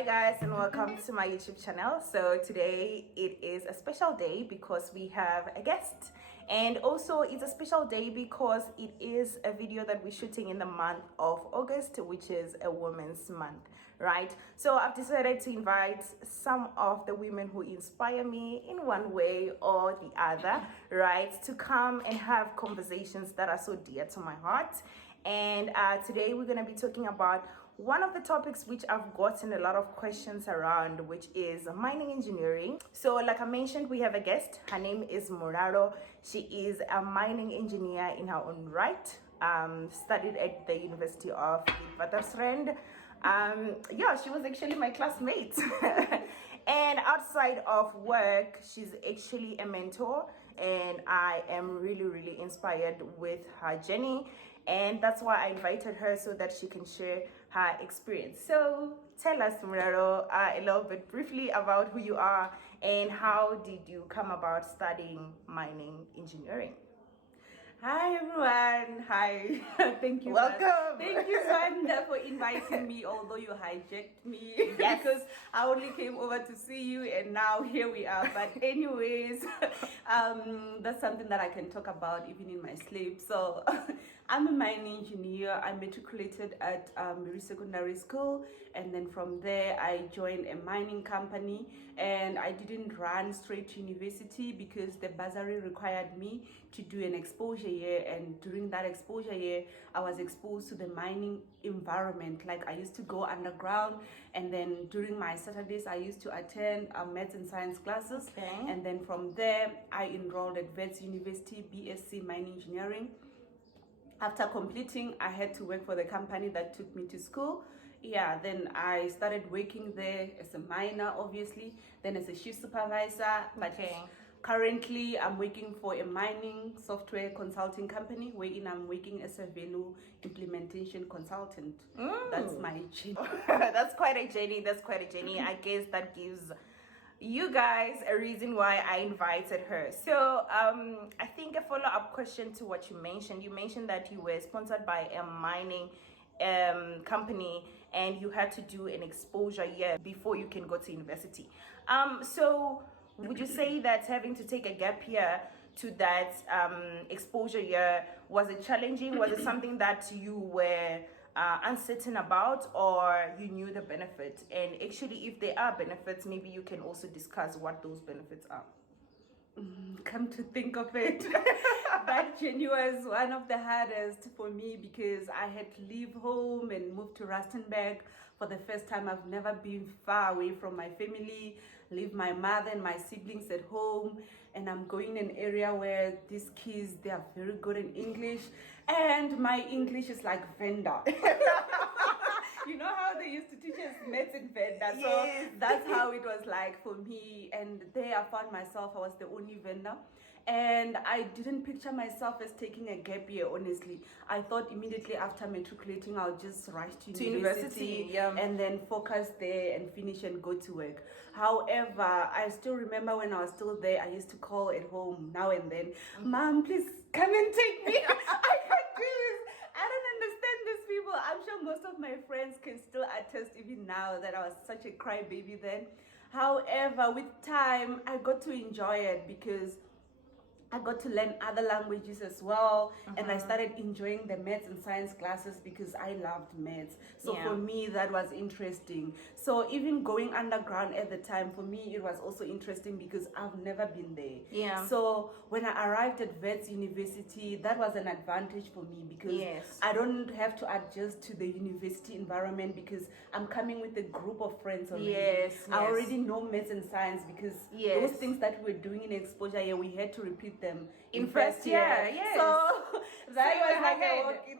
Hi guys, and welcome to my YouTube channel. So today it is a special day because we have a guest, and also it's a special day because it is a video that we're shooting in the month of August, which is a women's month, right? So I've decided to invite some of the women who inspire me in one way or the other, right, to come and have conversations that are so dear to my heart. And today we're going to be talking about one of the topics which I've gotten a lot of questions around, which is mining engineering. So like I mentioned, we have a guest. Her name is Mulalo. She is a mining engineer in her own right. Studied at the University of Wits. She was actually my classmate. And outside of work, she's actually a mentor, and I am really inspired with her journey, and that's why I invited her so that she can share her experience. So tell us, Mulalo, a little bit briefly about who you are and how did you come about studying mining engineering? Hi everyone. Hi. Thank you. Welcome. Thank you, Sanda, for inviting me, although you hijacked me. Yes. Because I only came over to see you and now here we are. But anyways, that's something that I can talk about even in my sleep. So I'm a mining engineer. I matriculated at Miri Secondary School, and then from there I joined a mining company, and I didn't run straight to university because the bursary required me to do an exposure year, and during that exposure year I was exposed to the mining environment. Like I used to go underground, and then during my Saturdays I used to attend maths and science classes. Okay. And then from there I enrolled at Wits University, BSc Mining Engineering. After completing, I had to work for the company that took me to school. Then I started working there as a miner, obviously, then as a shift supervisor. Okay. Currently, I'm working for a mining software consulting company wherein I'm working as a value implementation consultant. That's my journey. That's quite a journey. I guess that gives you guys a reason why I invited her. So I think a follow-up question to what you mentioned that you were sponsored by a mining company and you had to do an exposure year before you can go to university. So would you say that having to take a gap year to that exposure year, was it challenging? Was it something that you were uncertain about, or you knew the benefit? And actually, if there are benefits, maybe you can also discuss what those benefits are. Come to think of it, that journey was one of the hardest for me because I had to leave home and move to Rustenburg for the first time. I've never been far away from my family, leave my mother and my siblings at home, and I'm going in an area where these kids, they are very good in English, and my English is like vendor. You know how they used to teach us maths in vendor? Yes. So that's how it was like for me. And there I found myself, I was the only vendor. And I didn't picture myself as taking a gap year, honestly. I thought immediately after matriculating, I'll just rush to university and then focus there and finish and go to work. However, I still remember when I was still there, I used to call at home now and then, Mom, please come and take me. I can't do this. I don't understand these people. I'm sure most of my friends can still attest even now that I was such a crybaby then. However, with time, I got to enjoy it because I got to learn other languages as well, and I started enjoying the maths and science classes because I loved maths. So for me, that was interesting. So even going underground at the time, for me, it was also interesting because I've never been there. Yeah. So when I arrived at Wits University, that was an advantage for me because I don't have to adjust to the university environment because I'm coming with a group of friends already. I already know maths and science because those things that we're doing in exposure year, we had to repeat them in first year. So that was like a walk in,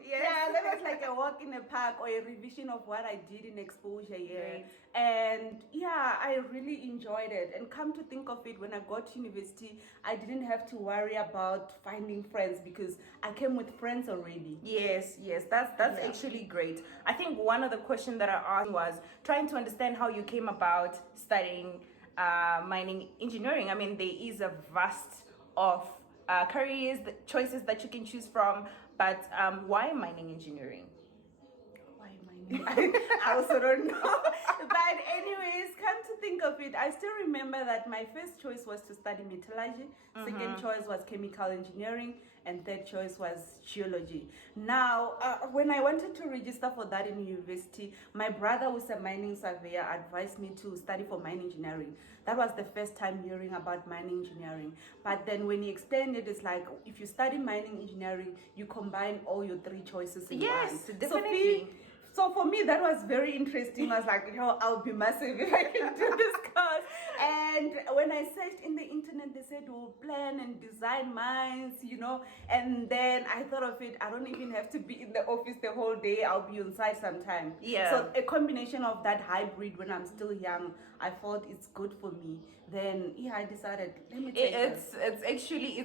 that was like a walk in the park or a revision of what I did in exposure year. And I really enjoyed it. And come to think of it, when I got to university, I didn't have to worry about finding friends because I came with friends already. Yes, that's actually great. I think one of the questions that I asked was trying to understand how you came about studying mining engineering. I mean, there is a vast of careers, choices that you can choose from, but why mining engineering? Why am I also don't know. But anyways, come to think of it, I still remember that my first choice was to study metallurgy, second choice was chemical engineering, and third choice was geology. Now, when I wanted to register for that in university, my brother, who's a mining surveyor, advised me to study for mine engineering. That was the first time hearing about mining engineering. But then when he explained it, it's like, if you study mining engineering, you combine all your three choices in one. Yes, definitely. So for me, that was very interesting. I was like, you know, I'll be massive if I can do this course. And when I searched in the internet, they said we'll plan and design mines, you know. And then I thought of it, I don't even have to be in the office the whole day. I'll be on site sometime. Yeah. So a combination of that hybrid when I'm still young, I thought it's good for me. Then yeah, I decided, let me take it's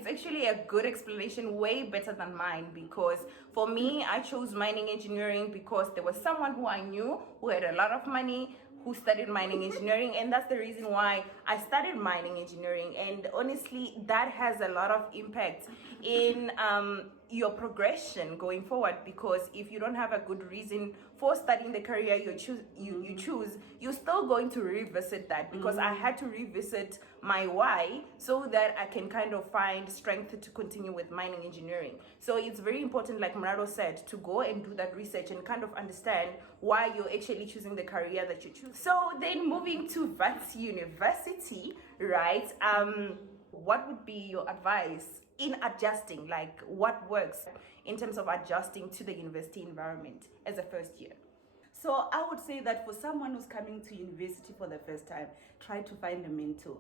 actually a good explanation, way better than mine, because for me, I chose mining engineering because there was someone who I knew who had a lot of money, who studied mining engineering, and that's the reason why I studied mining engineering. And honestly, that has a lot of impact in your progression going forward, because if you don't have a good reason for studying the career you choose, you're still going to revisit that, because I had to revisit my why so that I can kind of find strength to continue with mining engineering. So it's very important, like Mulalo said, to go and do that research and kind of understand why you're actually choosing the career that you choose. So then moving to Wits University, right? What would be your advice in adjusting, like what works in terms of adjusting to the university environment as a first year? So I would say that for someone who's coming to university for the first time, try to find a mentor.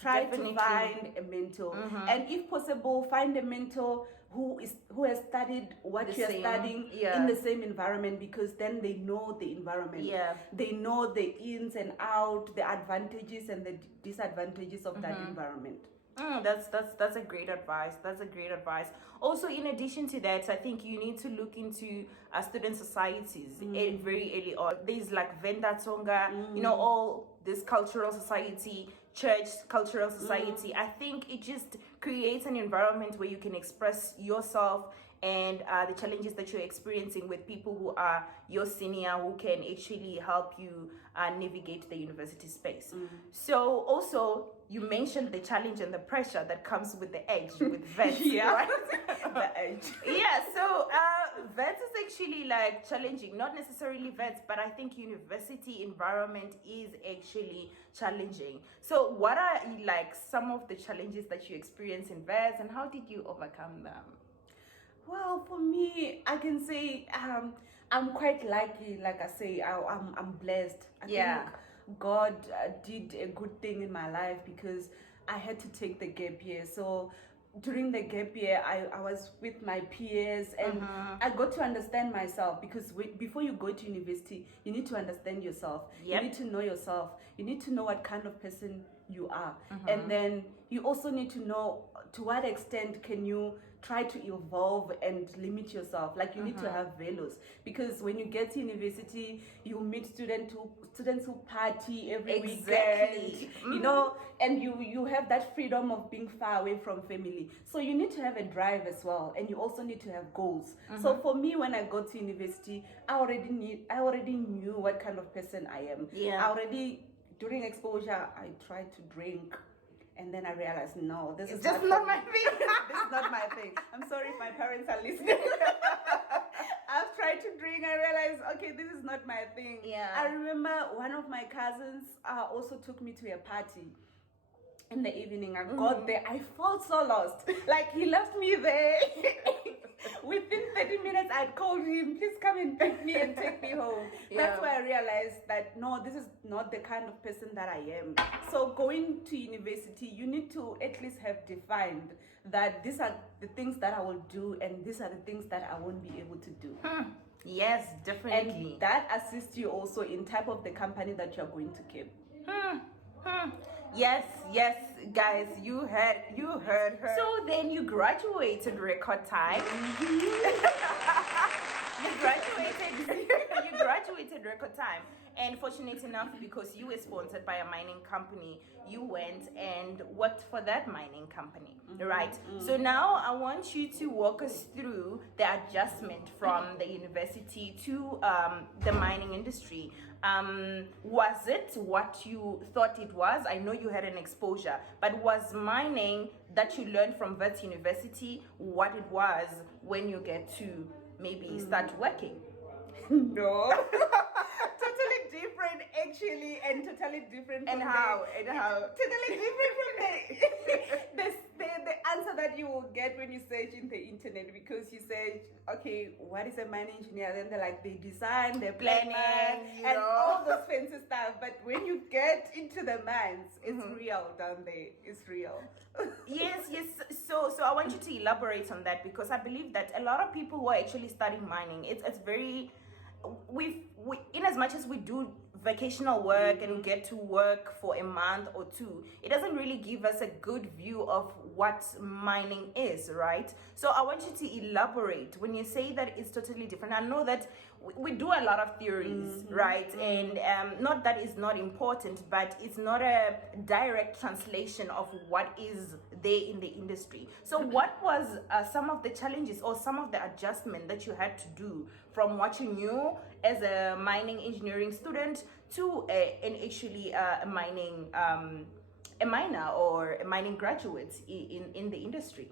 Definitely. To find a mentor, and if possible, find a mentor who has studied what The you're same, studying yeah. in the same environment, because then they know the environment. Yeah. They know the ins and out, the advantages and the disadvantages of that environment. That's a great advice. That's a great advice. Also, in addition to that, I think you need to look into student societies very early on. There's like Venda Tonga, you know, all this cultural society, church cultural society. I think it just creates an environment where you can express yourself and the challenges that you're experiencing with people who are your senior, who can actually help you navigate the university space. So also, you mentioned the challenge and the pressure that comes with the edge, with Wits. Yeah. Right? The edge. Yeah, so Wits is actually like challenging, not necessarily Wits, but I think university environment is actually challenging. So what are like some of the challenges that you experience in Wits, and how did you overcome them? Well, for me, I can say I'm quite lucky. Like I say, I'm blessed. I think God did a good thing in my life, because I had to take the gap year. So during the gap year, I was with my peers, and I got to understand myself, because before you go to university, you need to understand yourself. Yep. You need to know yourself. You need to know what kind of person you are. And then you also need to know to what extent can you try to evolve and limit yourself. Like you need to have values, because when you get to university, you meet students who party every weekend, you know, and you have that freedom of being far away from family. So you need to have a drive as well, and you also need to have goals. So for me, when I got to university, I already knew what kind of person I am. During exposure, I tried to drink. And then I realized, no, this is just not my thing. This is not my thing. I'm sorry if my parents are listening. I've tried to drink. I realized, okay, this is not my thing. Yeah. I remember one of my cousins also took me to a party. In the evening, I got there. I felt so lost. Like he left me there. Within 30 minutes, I'd called him, please come and pick me and take me home. That's why I realized that, no, this is not the kind of person that I am. So going to university, you need to at least have defined that these are the things that I will do, and these are the things that I won't be able to do. Yes, definitely. And that assists you also in type of the company that you're going to keep. Yes, guys, you heard her. So then you graduated record time. you graduated record time, And fortunate enough, because you were sponsored by a mining company, you went and worked for that mining company, right? So now I want you to walk us through the adjustment from the university to the mining industry. Was it what you thought it was? I know you had an exposure, but was mining that you learned from Wits University what it was when you get to maybe start working? No. Totally different, actually, and totally different from totally different from the answer that you will get when you search in the internet, because you say, okay, what is a mining engineer? Then they're like, they design, they planning, and all those fancy stuff. But when you get into the mines, it's real down there. It's real. Yes. So I want you to elaborate on that, because I believe that a lot of people who are actually studying mining, it's very, we in as much as we do vacational work and get to work for a month or two, it doesn't really give us a good view of what mining is, right? So I want you to elaborate when you say that it's totally different. I know that we do a lot of theories, right? And not that it's not important, but it's not a direct translation of what is there in the industry. So what was some of the challenges or some of the adjustment that you had to do from what you knew as a mining engineering student to a mining a miner or a mining graduate in the industry?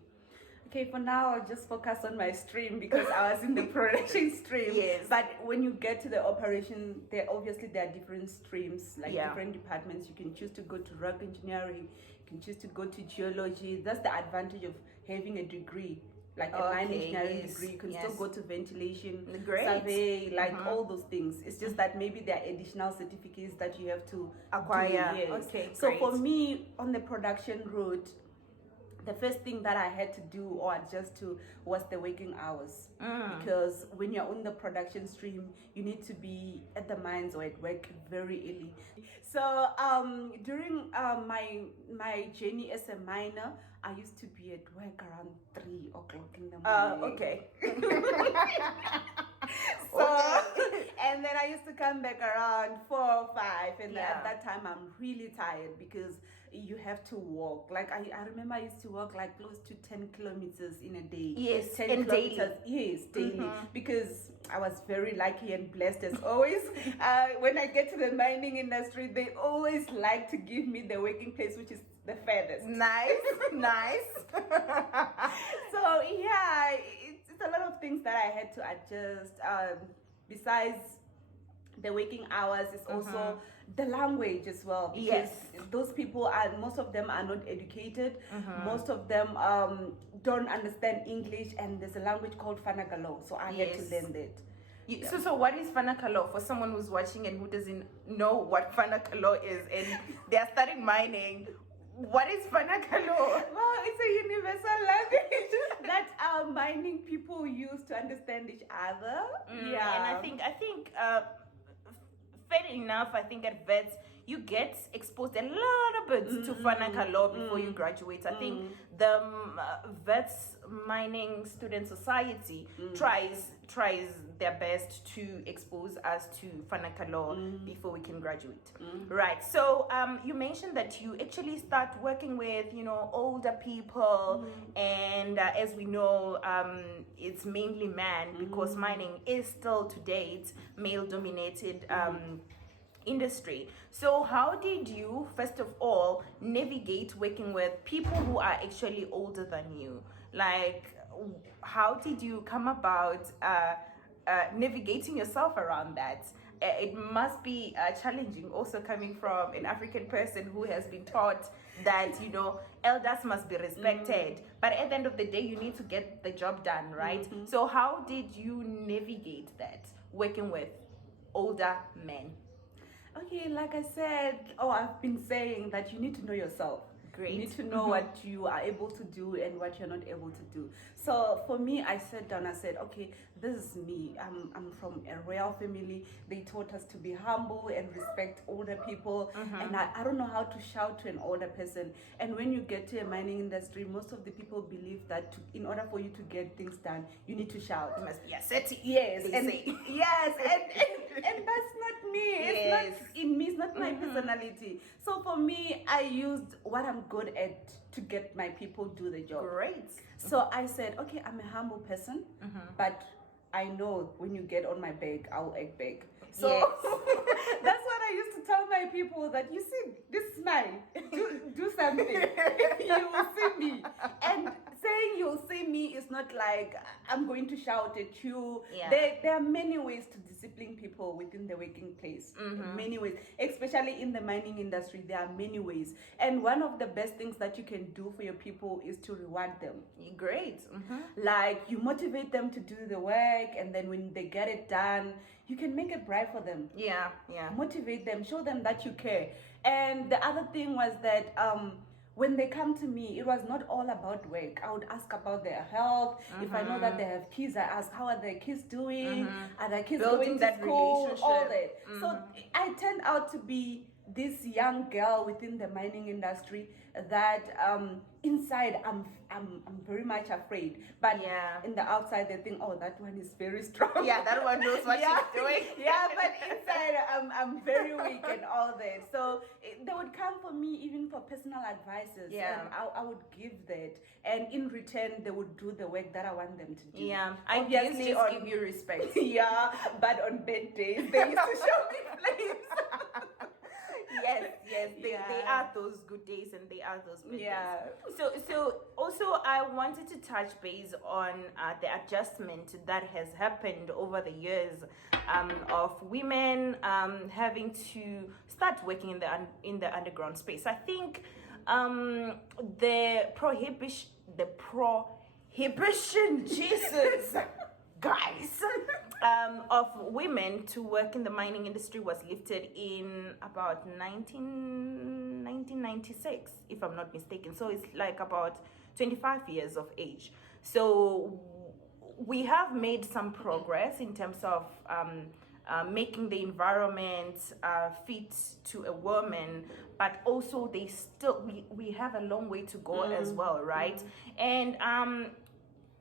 Okay, for now, I'll just focus on my stream because I was in the production stream. Yes. But when you get to the operation, there are different streams, like different departments. You can choose to go to rock engineering. You can choose to go to geology. That's the advantage of having a degree, like a mining engineering degree. You can still go to ventilation, survey, like all those things. It's just that maybe there are additional certificates that you have to acquire. Do. Yes. Okay, so for me, on the production route, the first thing that I had to do or adjust to was the working hours. Because when you're on the production stream, you need to be at the mines or at work very early. So during my journey as a miner, I used to be at work around 3 o'clock in the morning. Okay. And then I used to come back around 4 or 5, and at that time I'm really tired because you have to walk. Like I remember I used to walk like close to 10 kilometers in a day. Yes, 10 and kilometers. Yes, daily. Because I was very lucky and blessed as always. When I get to the mining industry, they always like to give me the working place, which is the furthest. Nice. So yeah, it's a lot of things that I had to adjust. Besides the working hours, is also the language as well. Because those people most of them are not educated. Most of them don't understand English, and there's a language called Fanagalo. So I had to learn that. So what is Fanakalo for someone who's watching and who doesn't know what Fanakalo is and they're starting mining? What is Fanakalo? Well, it's a universal language that our mining people use to understand each other. And I think fair enough, I think at Wits you get exposed a little bit to Fanakalo before you graduate. I think the Wits Mining Student Society tries their best to expose us to Fanakalo before we can graduate. Right. So you mentioned that you actually start working with older people, and as we know, it's mainly men because mining is still to date male dominated industry. So how did you first of all navigate working with people who are actually older than you? Like, how did you come about navigating yourself around that? It must be challenging also coming from an African person who has been taught that elders must be respected, but at the end of the day you need to get the job done, right? So how did you navigate that working with older men? Okay, like I said, I've been saying that you need to know yourself. Great. You need to know what you are able to do and what you're not able to do. So for me, I sat down, I said, okay, this is me. I'm from a royal family. They taught us to be humble and respect older people. And I don't know how to shout to an older person. And when you get to a mining industry, most of the people believe that in order for you to get things done, you need to shout. You must be assertive. Yes, and that's not me. It's not in me. It's not my personality. So for me, I used what I'm good at to get my people do the job. Great. So I said, okay, I'm a humble person, but I know when you get on my back, I'll act back. So that's what I used to tell my people, that you see this smile, do something, you will see me. And saying you'll see me is not like I'm going to shout at you. Yeah. There are many ways to discipline people within the working place. Many ways, especially in the mining industry. There are many ways, and one of the best things that you can do for your people is to reward them. Great. Like, you motivate them to do the work, and then when they get it done, you can make a bribe for them. Yeah. Motivate them, show them that you care. And the other thing was that when they come to me, it was not all about work. I would ask about their health. If I know that they have kids, I ask, how are their kids doing? Are their kids Building going to that school? relationship. All that. So I turned out to be this young girl within the mining industry that inside I'm very much afraid, but in the outside they think, oh, that one is very strong. Yeah, that one knows what she's doing. Yeah, but inside I'm very weak and all that. So they would come for me even for personal advices. Yeah. And I would give that, and in return they would do the work that I want them to do. Yeah, I Obviously just give you respect. Yeah, but on bad days they used to show me flames. Yes, they are those good days and they are those bad days. So also I wanted to touch base on the adjustment that has happened over the years of women having to start working in the underground space. I think the prohibition Jesus guys of women to work in the mining industry was lifted in about 1996, if I'm not mistaken. So it's like about 25 years of age. So we have made some progress in terms of making the environment fit to a woman, but also we have a long way to go as well, right? And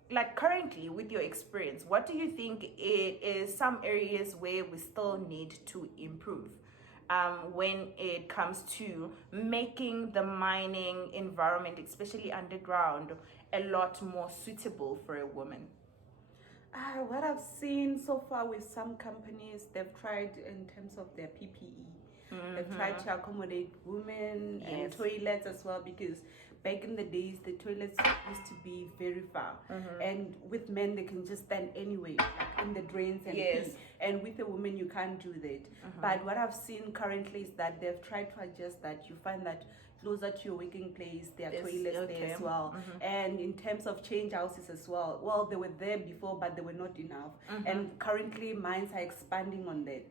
like currently with your experience, what do you think it is some areas where we still need to improve when it comes to making the mining environment, especially underground, a lot more suitable for a woman? What I've seen so far with some companies, they've tried in terms of their PPE. They've tried to accommodate women and toilets as well, because back in the days, the toilets used to be very far. And with men, they can just stand anyway, like in the drains and pee. And with a woman, you can't do that. But what I've seen currently is that they've tried to adjust that. You find that closer to your working place, there are toilets there as well. And in terms of change houses as well, well, they were there before, but they were not enough. And currently, mines are expanding on that.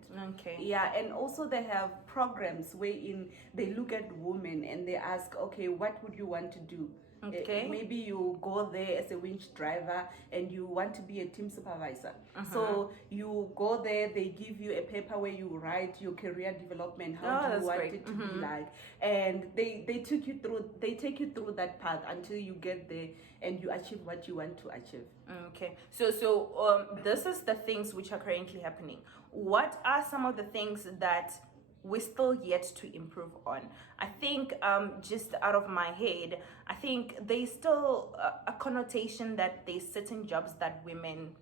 Yeah, and also they have programs wherein they look at women and they ask, okay, what would you want to do? Maybe you go there as a winch driver and you want to be a team supervisor. So you go there, they give you a paper where you write your career development, how do you want it to be like, and they take you through that path until you get there and you achieve what you want to achieve. So this is the things which are currently happening. What are some of the things that we're still yet to improve on? I think just out of my head, I think there's still a connotation that there's certain jobs that women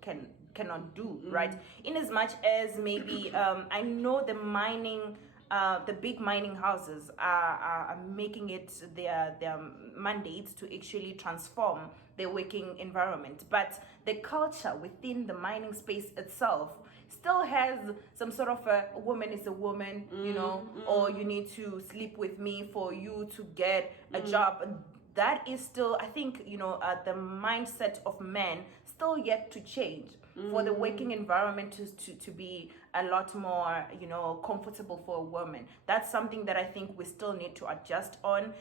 cannot do, right? In as much as maybe I know the big mining houses are making it their mandates to actually transform their working environment, but the culture within the mining space itself still has some sort of a woman is a woman, you know, or you need to sleep with me for you to get a job. That is still, I think, you know, the mindset of men still yet to change for the working environment to be a lot more, you know, comfortable for a woman. That's something that I think we still need to adjust on.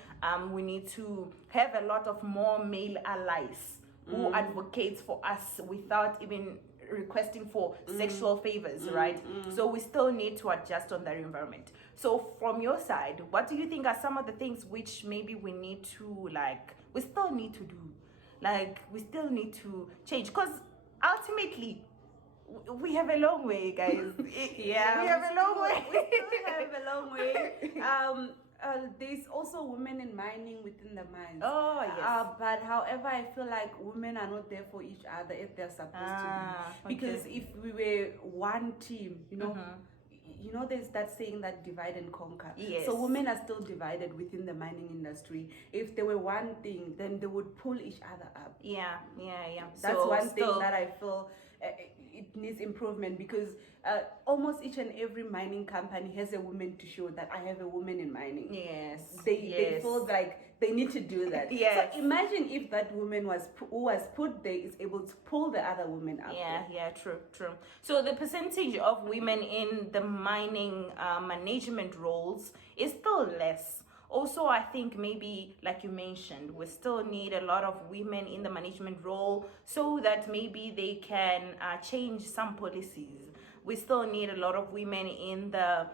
We need to have a lot of more male allies who advocates for us without even requesting for sexual favors, right? So we still need to adjust on that environment. So from your side, what do you think are some of the things which maybe we need to, like, we still need to do, like we still need to change? Because ultimately we have a long way, guys. Yeah, we have a long way. We still have a long way. There's also women in mining within the mines. Oh, yes. But however, I feel like women are not there for each other if they're supposed to be. Because okay. if we were one team, Mm-hmm. you know, there's that saying that divide and conquer. Yes. So women are still divided within the mining industry. If they were one thing, then they would pull each other up. Yeah. That's So one still, thing that I feel it needs improvement, because almost each and every mining company has a woman to show that I have a woman in mining. yes. They feel like they need to do that. Yes. So imagine if that woman who was put there is able to pull the other women up. Yeah, true. So the percentage of women in the mining management roles is still less. Also, I think maybe, like you mentioned, we still need a lot of women in the management role so that maybe they can change some policies. We still need a lot of women in the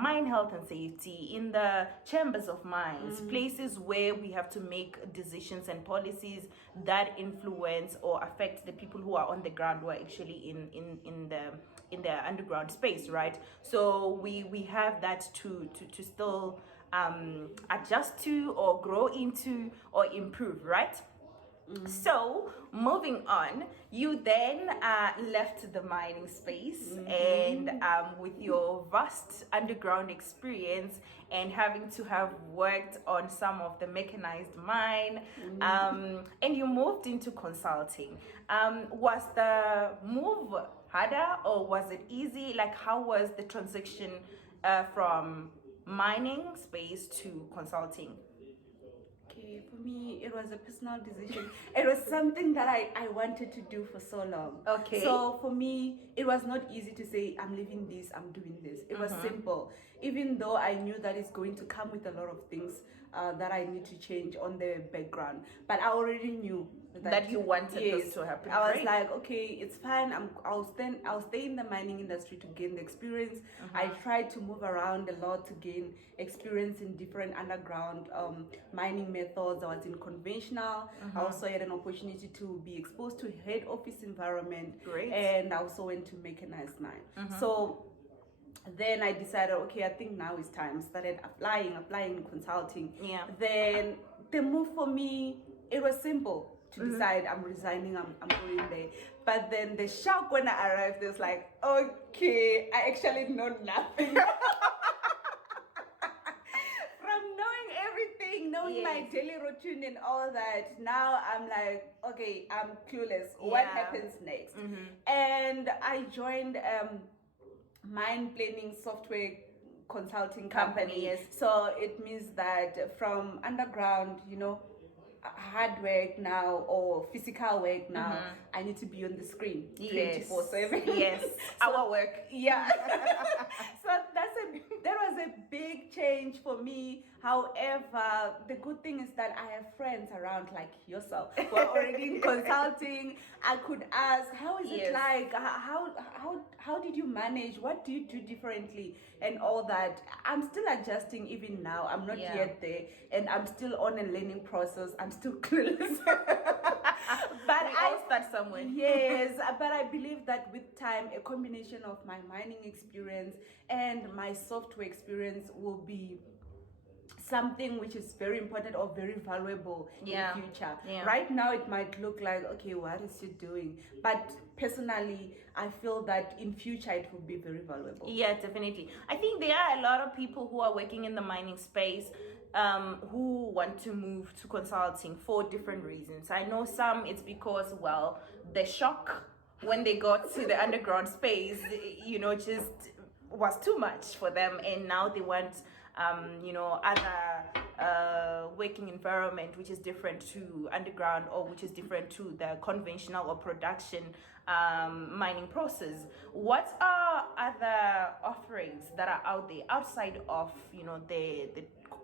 mine health and safety, in the chambers of mines, places where we have to make decisions and policies that influence or affect the people who are on the ground, who are actually in the underground space, right? So we have that to still adjust to or grow into or improve, right? So moving on, you then left the mining space, and with your vast underground experience and having to have worked on some of the mechanized mine, and you moved into consulting. Was the move harder or was it easy? Like, how was the transition from mining space to consulting? Okay, for me, it was a personal decision. It was something that I wanted to do for so long. Okay. So for me, it was not easy to say, I'm leaving this, I'm doing this. It was simple. Even though I knew that it's going to come with a lot of things that I need to change on the background. But I already knew that you wanted this to happen. I was right? like, okay, it's fine. I'll stay in the mining industry to gain the experience. I tried to move around a lot to gain experience in different underground mining methods. I was in conventional. I also had an opportunity to be exposed to head office environment. Great. And I also went to mechanized mine. So then I decided, okay, I think now is time. Started applying consulting. Yeah. Then the move for me, it was simple to decide I'm resigning, I'm going there. But then the shock when I arrived, it was like, okay, I actually know nothing. From knowing everything, knowing my daily routine and all that, now I'm like, okay, I'm clueless. What happens next? And I joined mine planning software consulting company. Yes. So it means that from underground, hard work now or physical work now, I need to be on the screen 24/7. Yes, our work. Yeah. So that was a big change for me. However, the good thing is that I have friends around like yourself who are already in consulting. I could ask, how is it like? How did you manage? What do you do differently? And all that. I'm still adjusting even now. I'm not yet there, and I'm still on a learning process. I'm still clueless. But I start somewhere. Yes, but I believe that with time, a combination of my mining experience and my software experience will be something which is very important or very valuable in the future. Right now it might look like, okay, what is she doing? But personally, I feel that in future it will be very valuable. Yeah, definitely. I think there are a lot of people who are working in the mining space who want to move to consulting for different reasons. I know some it's because, well, the shock when they got to the underground space, just was too much for them, and now they want other working environment which is different to underground, or which is different to the conventional or production mining process. What are other offerings that are out there outside of the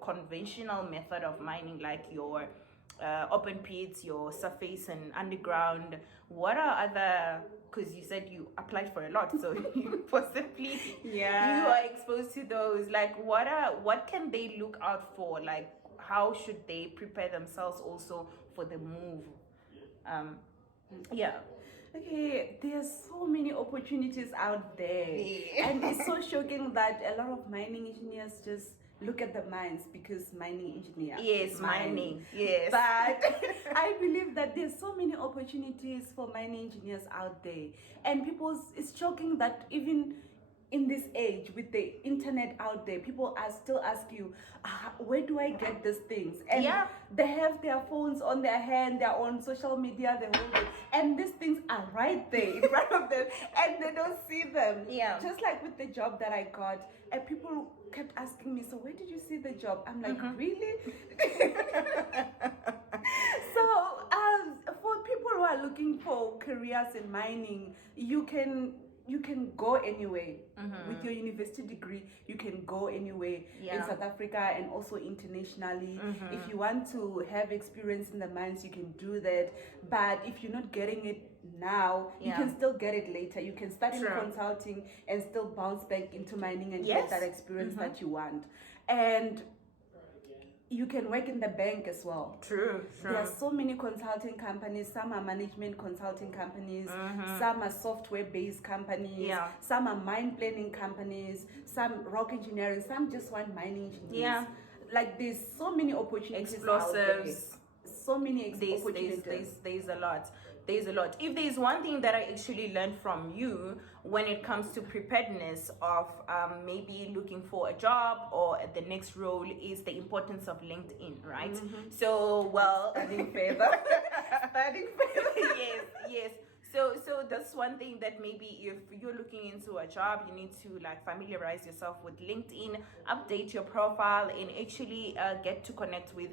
conventional method of mining, like your open pits, your surface and underground? What are other, because you said you applied for a lot, so you possibly you are exposed to those. Like, what can they look out for? Like, how should they prepare themselves also for the move? Okay, there's so many opportunities out there, Yeah. and it's so shocking that a lot of mining engineers just look at the mines because mining engineer. Yes, mining. Yes. But I believe that there's so many opportunities for mining engineers out there, and it's shocking that even in this age with the internet out there, people are still ask you, where do I get these things? And Yeah. they have their phones on their hand, they're on social media, the whole day, and these things are right there in front of them, and they don't see them. Yeah. Just like with the job that I got, and people kept asking me, so where did you see the job? I'm like, really? So for people who are looking for careers in mining, you can go anywhere. With your university degree, you can go anywhere in South Africa and also internationally. If you want to have experience in the mines, you can do that. But if you're not getting it now, you can still get it later. You can start in consulting and still bounce back into mining and get that experience that you want. And you can work in the bank as well. True. There are so many consulting companies. Some are management consulting companies. Some are software-based companies. Some are mine planning companies. Some rock engineering. Some just want mining engineers. Yeah. Like there's so many opportunities. Explosives. So many opportunities. There's a lot. There's a lot. If there's one thing that I actually learned from you when it comes to preparedness of maybe looking for a job or the next role, is the importance of LinkedIn, right? So, well, Studying further. yes. So that's one thing that maybe if you're looking into a job, you need to like familiarize yourself with LinkedIn, update your profile, and actually get to connect with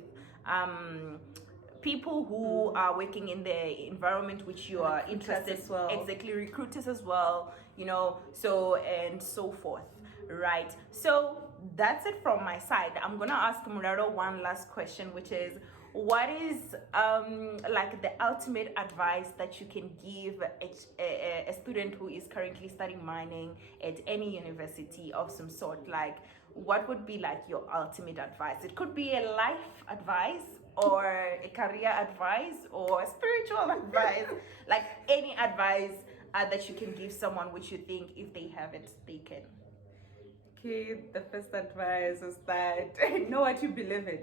people who are working in the environment which you are interested as well. Exactly, recruiters as well, so and so forth, right? So that's it from my side. I'm gonna ask Mulalo one last question, which is, what is like the ultimate advice that you can give a student who is currently studying mining at any university of some sort? Like, what would be like your ultimate advice? It could be a life advice or a career advice or spiritual advice, like any advice that you can give someone which you think if they have it, they can. Okay, the first advice is that know what you believe in.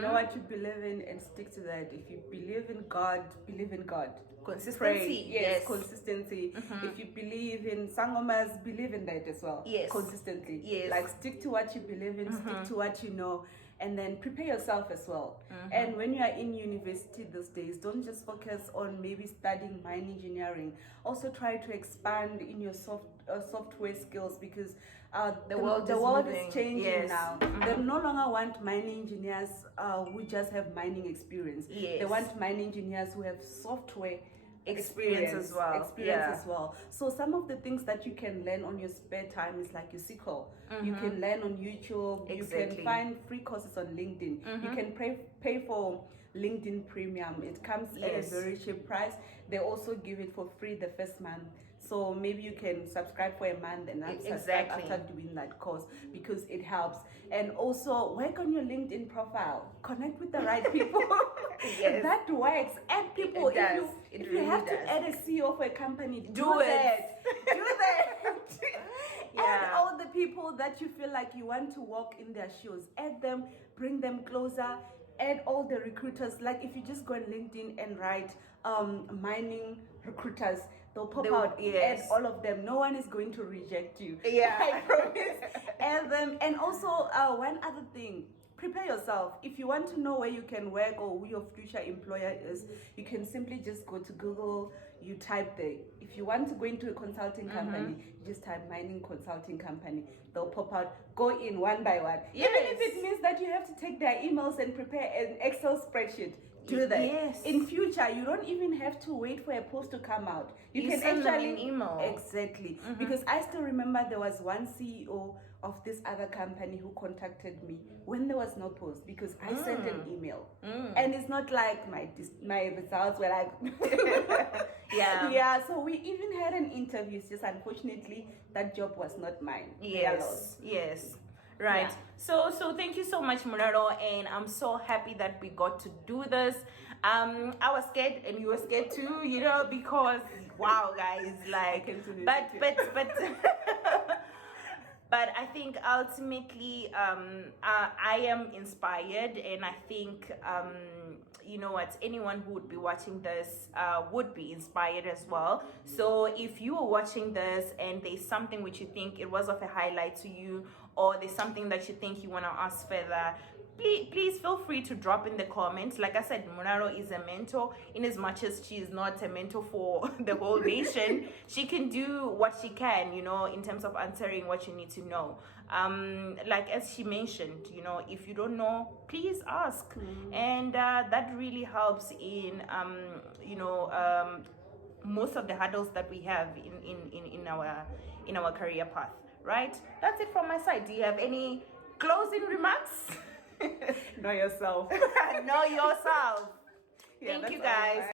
Know what you believe in and stick to that. If you believe in God, believe in God. Consistency. Pray. Yes, consistency. If you believe in sangomas, believe in that as well. Yes. Consistently. Yes. Like stick to what you believe in, stick to what you know, and then prepare yourself as well. And when you are in university these days, don't just focus on maybe studying mine engineering. Also try to expand in your software skills, because the world is changing now. They no longer want mining engineers who just have mining experience. They want mining engineers who have software experience as well. So some of the things that you can learn on your spare time is like your SQL. You can learn on YouTube. You can find free courses on LinkedIn. You can pay for LinkedIn Premium. It comes at a very cheap price. They also give it for free the first month. So maybe you can subscribe for a month and after doing that course, because it helps. And also work on your LinkedIn profile. Connect with the right people. That works. Add people. If you have to add a CEO for a company, do that. Do that. Add all the people that you feel like you want to walk in their shoes. Add them, bring them closer. Add all the recruiters. Like if you just go on LinkedIn and write mining recruiters, they'll pop out. Add all of them. No one is going to reject you. I promise. Add them. And also one other thing, prepare yourself. If you want to know where you can work or who your future employer is, you can simply just go to Google. You type there. If you want to go into a consulting company, you just type mining consulting company. They'll pop out. Go in one by one. Even if it means that you have to take their emails and prepare an Excel spreadsheet, do that. In future, you don't even have to wait for a post to come out. You can send actually them an email. Exactly. Because I still remember there was one CEO of this other company who contacted me when there was no post, because I sent an email. And it's not like my results were like so we even had an interview. It's just unfortunately that job was not mine. Right. So thank you so much, Mulalo, and I'm so happy that we got to do this. I was scared and you were scared too, you know, because wow, guys, like, but but I think ultimately I am inspired, and I think you know what, anyone who would be watching this would be inspired as well. So if you are watching this and there's something which you think it was of a highlight to you, or there's something that you think you want to ask further, please feel free to drop in the comments. Like I said, Mulalo is a mentor. In as much as she is not a mentor for the whole nation, she can do what she can, you know, in terms of answering what you need to know. Like as she mentioned, you know, if you don't know, please ask. And that really helps in you know, most of the hurdles that we have in our career path, right? That's it from my side. Do you have any closing remarks? Know yourself. Know yourself. Yeah, Thank you that's all. guys. Bye.